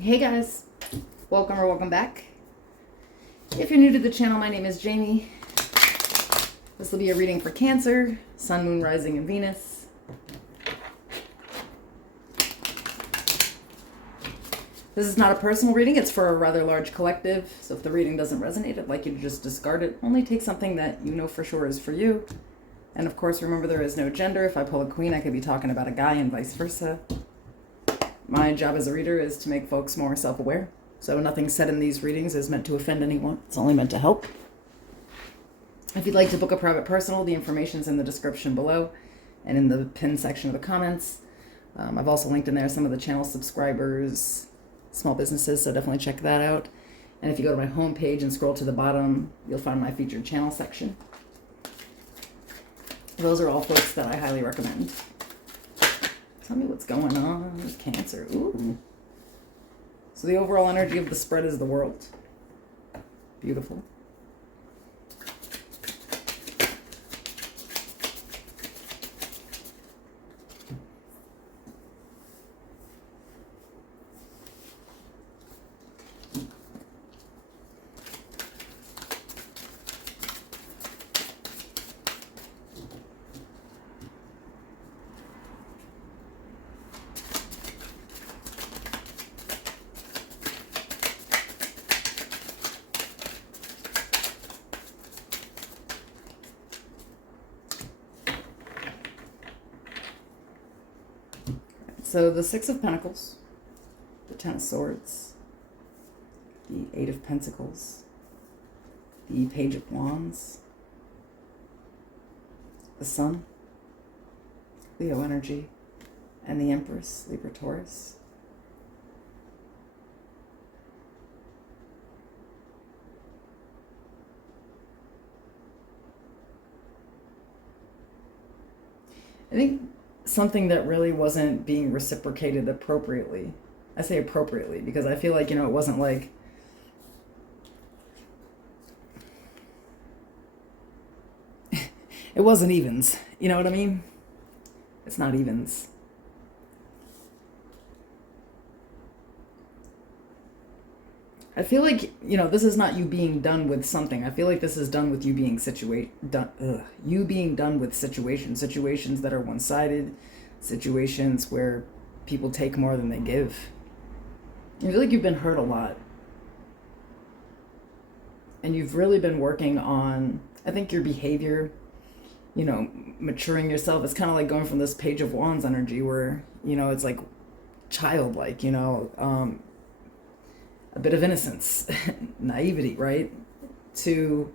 Hey guys, welcome or welcome back. If you're new to the channel, my name is Jamie. This will be a reading for Cancer, Sun, Moon, Rising, and Venus. This is not a personal reading, it's for a rather large collective, so if the reading doesn't resonate, I'd like you to just discard it. Only take something that you know for sure is for you. And of course, remember there is no gender. If I pull a queen, I could be talking about a guy and vice versa. My job as a reader is to make folks more self-aware. So nothing said in these readings is meant to offend anyone. It's only meant to help. If you'd like to book a private personal, the information's in the description below and in the pinned section of the comments. I've also linked in there some of the channel subscribers, small businesses, so definitely check that out. And if you go to my homepage and scroll to the bottom, you'll find my featured channel section. Those are all folks that I highly recommend. Tell me what's going on with Cancer. Ooh. So the overall energy of the spread is the world. Beautiful. So the Six of Pentacles, the Ten of Swords, the Eight of Pentacles, the Page of Wands, the Sun, Leo energy, and the Empress, Libra Taurus. I think something that really wasn't being reciprocated appropriately. I say appropriately because I feel like, it wasn't like it wasn't evens. You know what I mean? It's not evens. I feel like, this is not you being done with something. I feel like this is done with you being done with situations that are one-sided, situations where people take more than they give. I feel like you've been hurt a lot. And you've really been working on, I think, your behavior, maturing yourself. It's kind of like going from this Page of Wands energy where, it's like childlike, a bit of innocence, naivety, right? To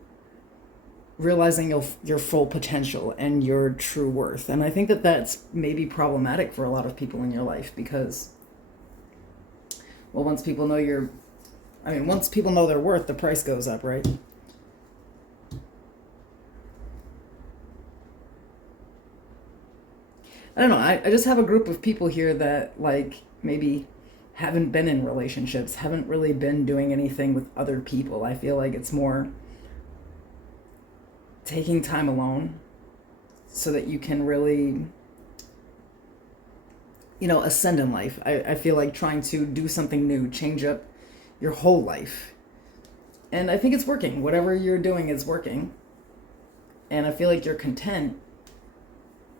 realizing your full potential and your true worth. And I think that that's maybe problematic for a lot of people in your life because, well, once people know their worth, the price goes up, right? I don't know. I just have a group of people here that maybe haven't been in relationships, haven't really been doing anything with other people. I feel like it's more taking time alone so that you can really, ascend in life. I feel like trying to do something new, change up your whole life. And I think it's working. Whatever you're doing is working. And I feel like you're content,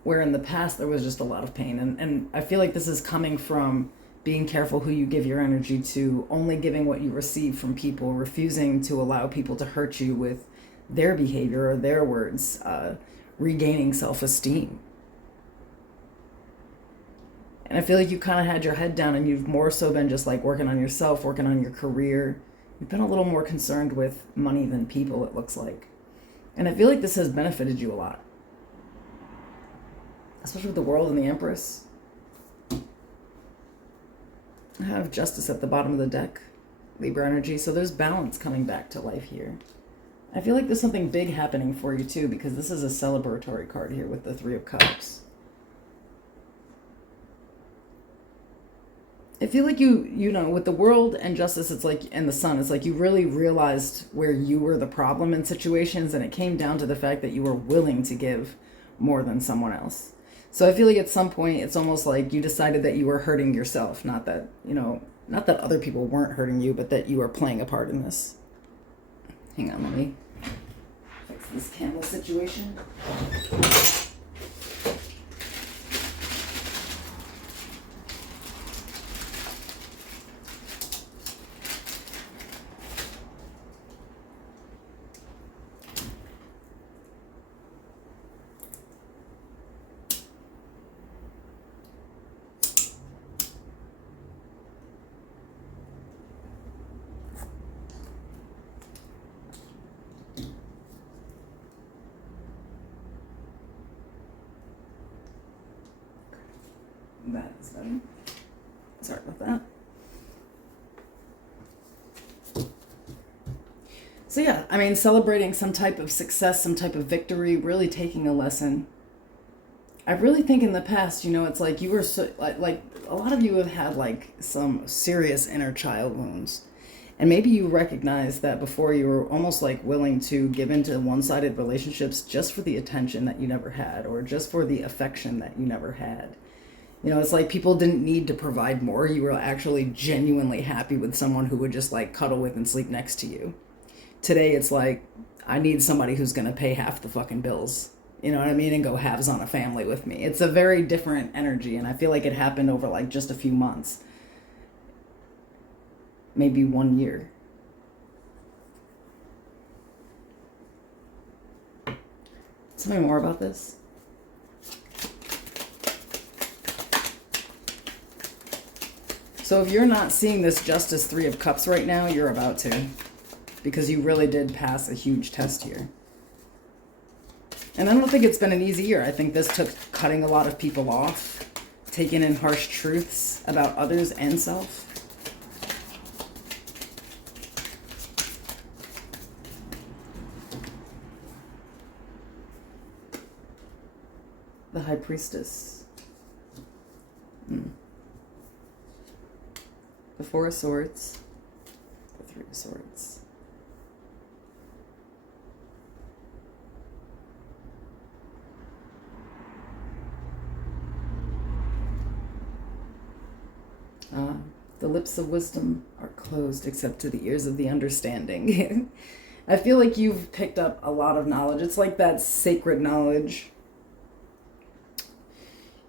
where in the past there was just a lot of pain. And I feel like this is coming from being careful who you give your energy to, only giving what you receive from people, refusing to allow people to hurt you with their behavior or their words, regaining self-esteem. And I feel like you kind of had your head down and you've more so been just working on yourself, working on your career. You've been a little more concerned with money than people, it looks like. And I feel like this has benefited you a lot. Especially with the World and the Empress. I have Justice at the bottom of the deck, Libra energy, so there's balance coming back to life here. I feel like there's something big happening for you too, because this is a celebratory card here with the Three of Cups. I feel like with the World and Justice, it's like, and the Sun, it's like you really realized where you were the problem in situations, and it came down to the fact that you were willing to give more than someone else. So I feel like at some point it's almost like you decided that you were hurting yourself, not that, not that other people weren't hurting you, but that you are playing a part in this. Hang on, let me fix this candle situation. That is better. Sorry about that. So yeah, I mean, celebrating some type of success, some type of victory, really taking a lesson. I really think in the past, it's like you were so, like a lot of you have had like some serious inner child wounds. And maybe you recognize that before you were almost like willing to give into one-sided relationships just for the attention that you never had, or just for the affection that you never had. It's like people didn't need to provide more. You were actually genuinely happy with someone who would just like cuddle with and sleep next to you. Today, it's like, I need somebody who's going to pay half the fucking bills. You know what I mean? And go halves on a family with me. It's a very different energy. And I feel like it happened over like just a few months. Maybe 1 year. Tell me more about this. So if you're not seeing this Justice 3 of Cups right now, you're about to. Because you really did pass a huge test here. And I don't think it's been an easy year. I think this took cutting a lot of people off, taking in harsh truths about others and self. The High Priestess. The Four of Swords. The Three of Swords. The lips of wisdom are closed except to the ears of the understanding. I feel like you've picked up a lot of knowledge. It's like that sacred knowledge.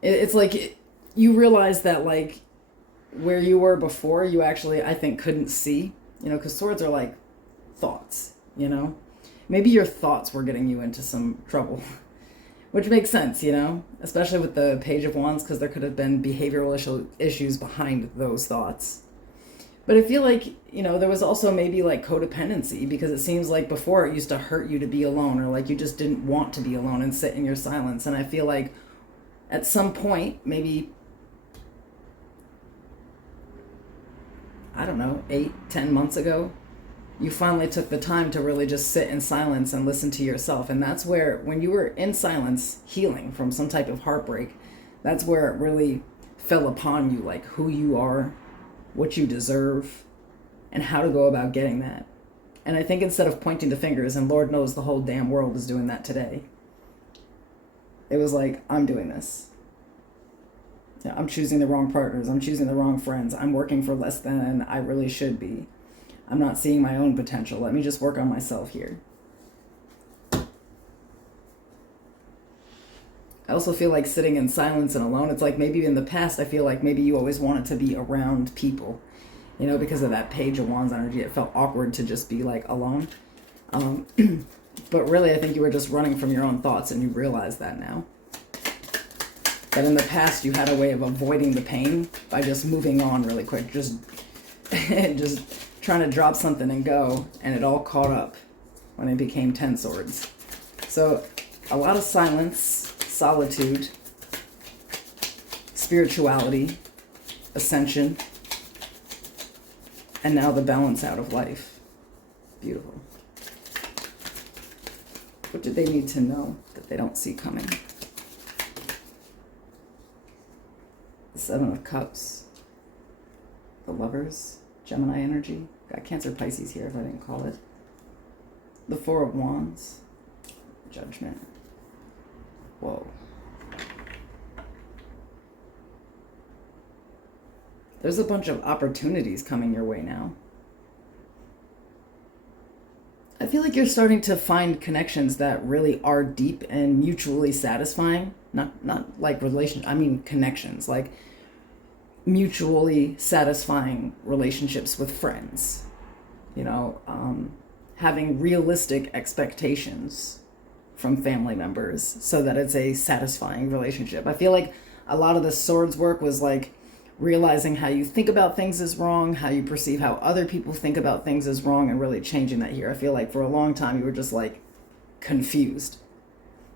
It's like you realize that like where you were before, you actually, I think, couldn't see, because swords are like thoughts, Maybe your thoughts were getting you into some trouble. Which makes sense, especially with the Page of Wands, because there could have been behavioral issues behind those thoughts. But I feel like, there was also maybe like codependency, because it seems like before it used to hurt you to be alone, or like you just didn't want to be alone and sit in your silence. And I feel like at some point, maybe, I don't know, 8-10 months ago, you finally took the time to really just sit in silence and listen to yourself. And that's where, when you were in silence, healing from some type of heartbreak, that's where it really fell upon you, like who you are, what you deserve, and how to go about getting that. And I think instead of pointing the fingers, and Lord knows the whole damn world is doing that today, it was like, I'm doing this. I'm choosing the wrong partners. I'm choosing the wrong friends. I'm working for less than I really should be. I'm not seeing my own potential. Let me just work on myself here. I also feel like sitting in silence and alone, it's like maybe in the past, I feel like maybe you always wanted to be around people, because of that Page of Wands energy. It felt awkward to just be like alone. But really, I think you were just running from your own thoughts, and you realize that now. That in the past, you had a way of avoiding the pain by just moving on really quick, just trying to drop something and go, and it all caught up when it became 10 swords. So a lot of silence, solitude, spirituality, ascension, and now the balance out of life. Beautiful. What do they need to know that they don't see coming? The Seven of Cups, the Lovers, Gemini energy. Got Cancer, Pisces here if I didn't call it. The Four of Wands, Judgment. Whoa. There's a bunch of opportunities coming your way now. I feel like you're starting to find connections that really are deep and mutually satisfying. Not like connections, like mutually satisfying relationships with friends. Having realistic expectations from family members so that it's a satisfying relationship. I feel like a lot of the swords work was like realizing how you think about things is wrong, how you perceive how other people think about things is wrong, and really changing that here. I feel like for a long time you were just like confused.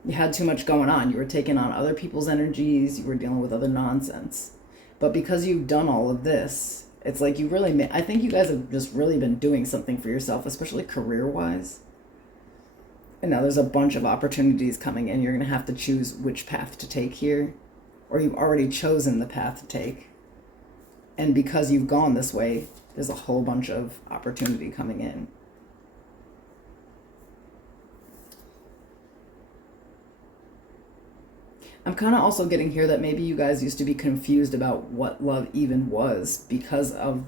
You had too much going on. You were taking on other people's energies, you were dealing with other nonsense. But because you've done all of this, it's like you really, I think you guys have just really been doing something for yourself, especially career-wise. And now there's a bunch of opportunities coming in. You're going to have to choose which path to take here, or you've already chosen the path to take. And because you've gone this way, there's a whole bunch of opportunity coming in. I'm kind of also getting here that maybe you guys used to be confused about what love even was because of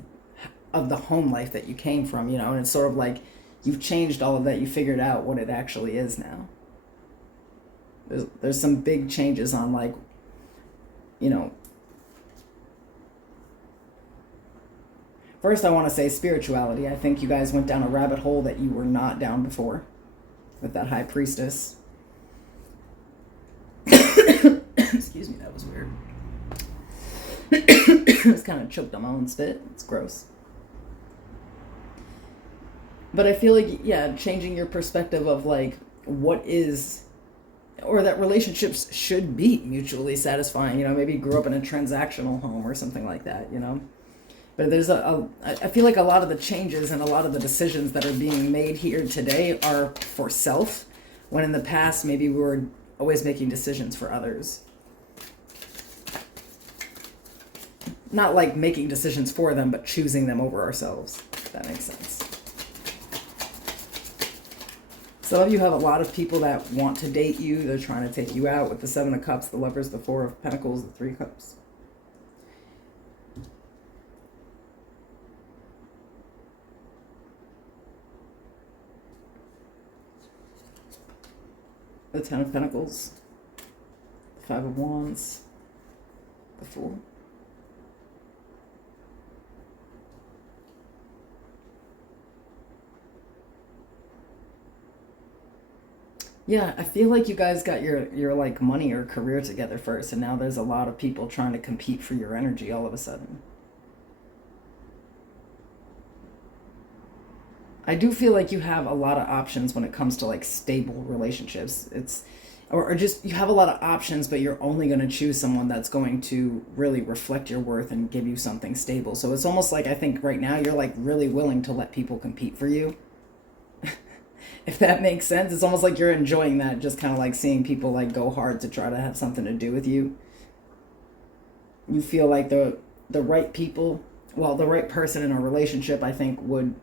the home life that you came from, and it's sort of like you've changed all of that. You figured out what it actually is now. There's some big changes on first I want to say spirituality. I think you guys went down a rabbit hole that you were not down before with that high priestess. Excuse me, that was weird. I was kind of choked on my own spit. It's gross. But I feel like, changing your perspective of what is, or that relationships should be mutually satisfying. Maybe you grew up in a transactional home or something like that, But there's I feel like a lot of the changes and a lot of the decisions that are being made here today are for self, when in the past maybe we were always making decisions for others. Not like making decisions for them, but choosing them over ourselves, if that makes sense. Some of you have a lot of people that want to date you. They're trying to take you out with the 7 of Cups, the Lovers, the 4 of Pentacles, the 3 of Cups. The 10 of Pentacles, the 5 of Wands, the Fool. Yeah, I feel like you guys got your money or career together first, and now there's a lot of people trying to compete for your energy all of a sudden. I do feel like you have a lot of options when it comes to stable relationships. Or just you have a lot of options, but you're only going to choose someone that's going to really reflect your worth and give you something stable. So it's almost like I think right now you're really willing to let people compete for you. If that makes sense. It's almost like you're enjoying that, just kind of seeing people go hard to try to have something to do with you. You feel like the right people, the right person in a relationship, I think would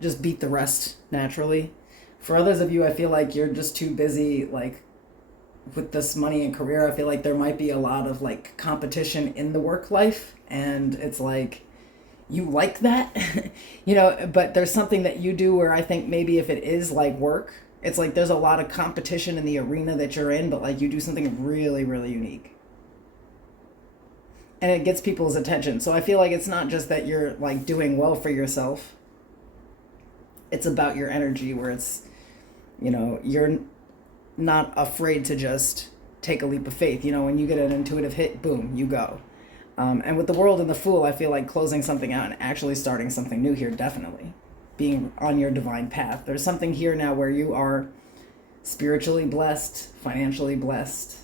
just beat the rest naturally. For others of you, I feel like you're just too busy, with this money and career. I feel like there might be a lot of competition in the work life, and it's you like that, but there's something that you do where I think maybe if it is work, it's there's a lot of competition in the arena that you're in, but you do something really, really unique. And it gets people's attention. So I feel like it's not just that you're doing well for yourself. It's about your energy, where it's, you're not afraid to just take a leap of faith. When you get an intuitive hit, boom, you go. And with the World and the Fool, I feel like closing something out and actually starting something new here, definitely. Being on your divine path. There's something here now where you are spiritually blessed, financially blessed,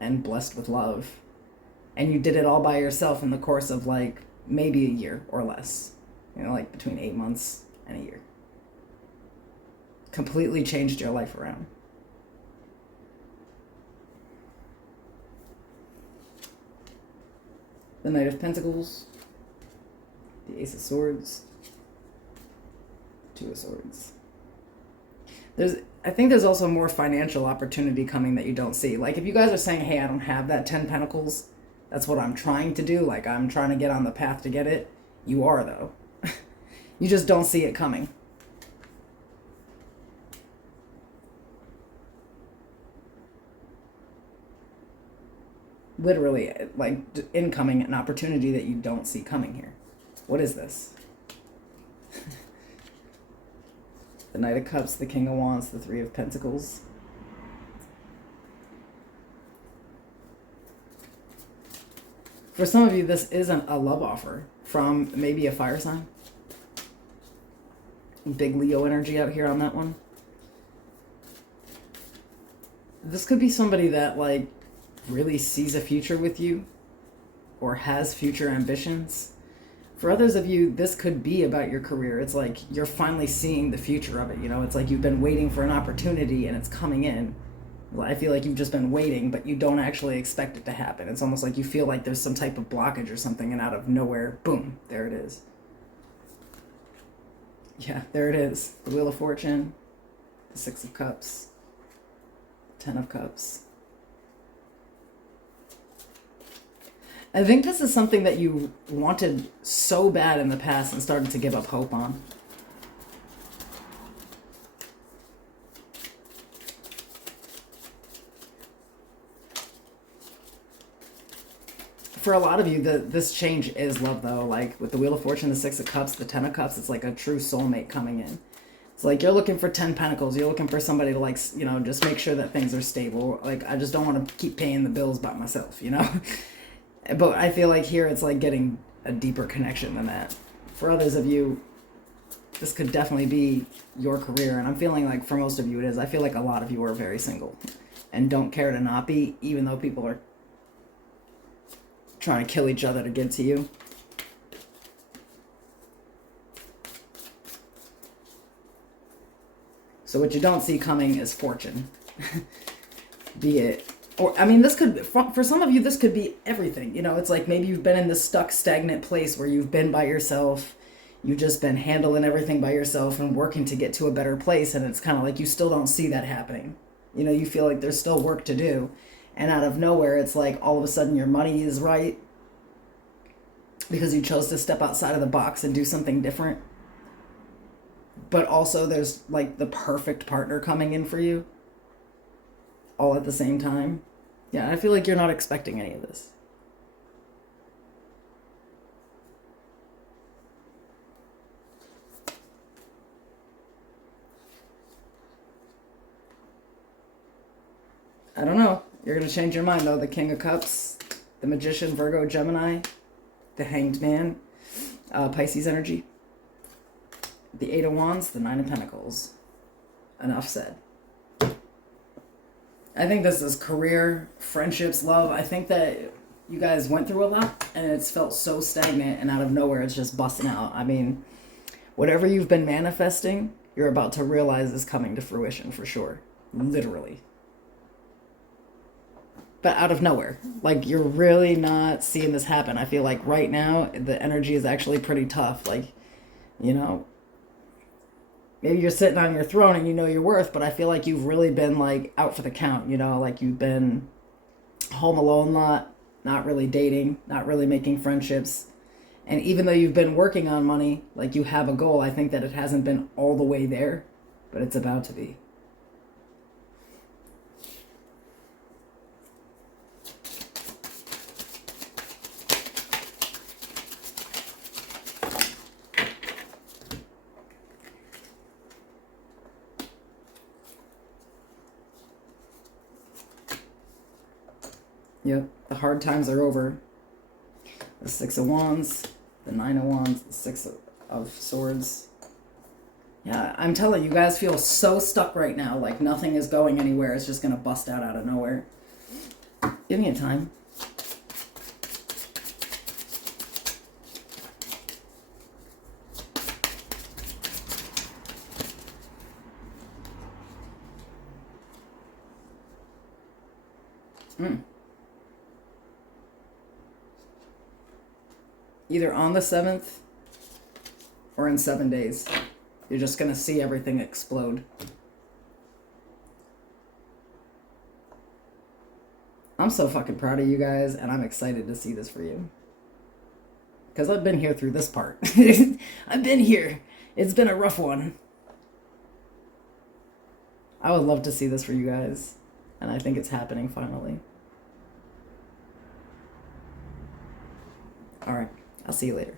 and blessed with love. And you did it all by yourself in the course of maybe a year or less. Between 8 months and a year. Completely changed your life around. The Knight of Pentacles, the Ace of Swords, 2 of Swords. I think there's also more financial opportunity coming that you don't see. If you guys are saying, hey, I don't have that 10 Pentacles, That's what I'm trying to do. Like, I'm trying to get on the path to get it. You are, though. You just don't see it coming. Literally, like, incoming, an opportunity that you don't see coming here. What is this? The Knight of Cups, the King of Wands, the Three of Pentacles. For some of you, this isn't a love offer from maybe a fire sign. Big Leo energy out here on that one. This could be somebody that, like, really sees a future with you or has future ambitions. For others of you, this could be about your career. It's like you're finally seeing the future of it. You know, it's like you've been waiting for an opportunity and it's coming in. I feel like you've just been waiting, but you don't actually expect it to happen. It's almost like you feel like there's some type of blockage or something, and out of nowhere, boom, there it is. Yeah, there it is. The Wheel of Fortune, the Six of Cups, the Ten of Cups. I think this is something that you wanted so bad in the past and started to give up hope on. For a lot of you, this change is love, though. Like, with the Wheel of Fortune, the Six of Cups, the Ten of Cups, it's like a true soulmate coming in. It's like you're looking for 10 Pentacles. You're looking for somebody to, like, you know, just make sure that things are stable. Like, I just don't want to keep paying the bills by myself, you know? But I feel like here it's like getting a deeper connection than that. For others of you, this could definitely be your career. And I'm feeling like for most of you it is. I feel like a lot of you are very single and don't care to not be, even though people are trying to kill each other to get to you. So what you don't see coming is fortune. Be it, or I mean, this could, for some of you, this could be everything. You know, it's like maybe you've been in this stuck, stagnant place where you've been by yourself. You've just been handling everything by yourself and working to get to a better place. And it's kind of like you still don't see that happening. You know, you feel like there's still work to do. And out of nowhere, it's like all of a sudden your money is right because you chose to step outside of the box and do something different. But also there's like the perfect partner coming in for you all at the same time. Yeah, I feel like you're not expecting any of this. I don't know. You're going to change your mind, though. The King of Cups, the Magician, Virgo, Gemini, the Hanged Man, Pisces energy, the Eight of Wands, the Nine of Pentacles. Enough said. I think this is career, friendships, love. I think that you guys went through a lot and it's felt so stagnant, and out of nowhere it's just busting out. I mean, whatever you've been manifesting, you're about to realize is coming to fruition for sure. Literally. But out of nowhere. Like, you're really not seeing this happen. I feel like right now the energy is actually pretty tough. Like, you know, maybe you're sitting on your throne and you know your worth, but I feel like you've really been like out for the count, you know, like you've been home alone a lot, not really dating, not really making friendships. And even though you've been working on money, like you have a goal, I think that it hasn't been all the way there, but it's about to be. Yep, the hard times are over. The Six of Wands, the Nine of Wands, the Six of Swords. Yeah, I'm telling you, you guys feel so stuck right now, like nothing is going anywhere. It's just going to bust out of nowhere. Give me a time. Either on the 7th or in 7 days. You're just going to see everything explode. I'm so fucking proud of you guys, and I'm excited to see this for you. Because I've been here through this part. I've been here. It's been a rough one. I would love to see this for you guys. And I think it's happening finally. Alright, I'll see you later.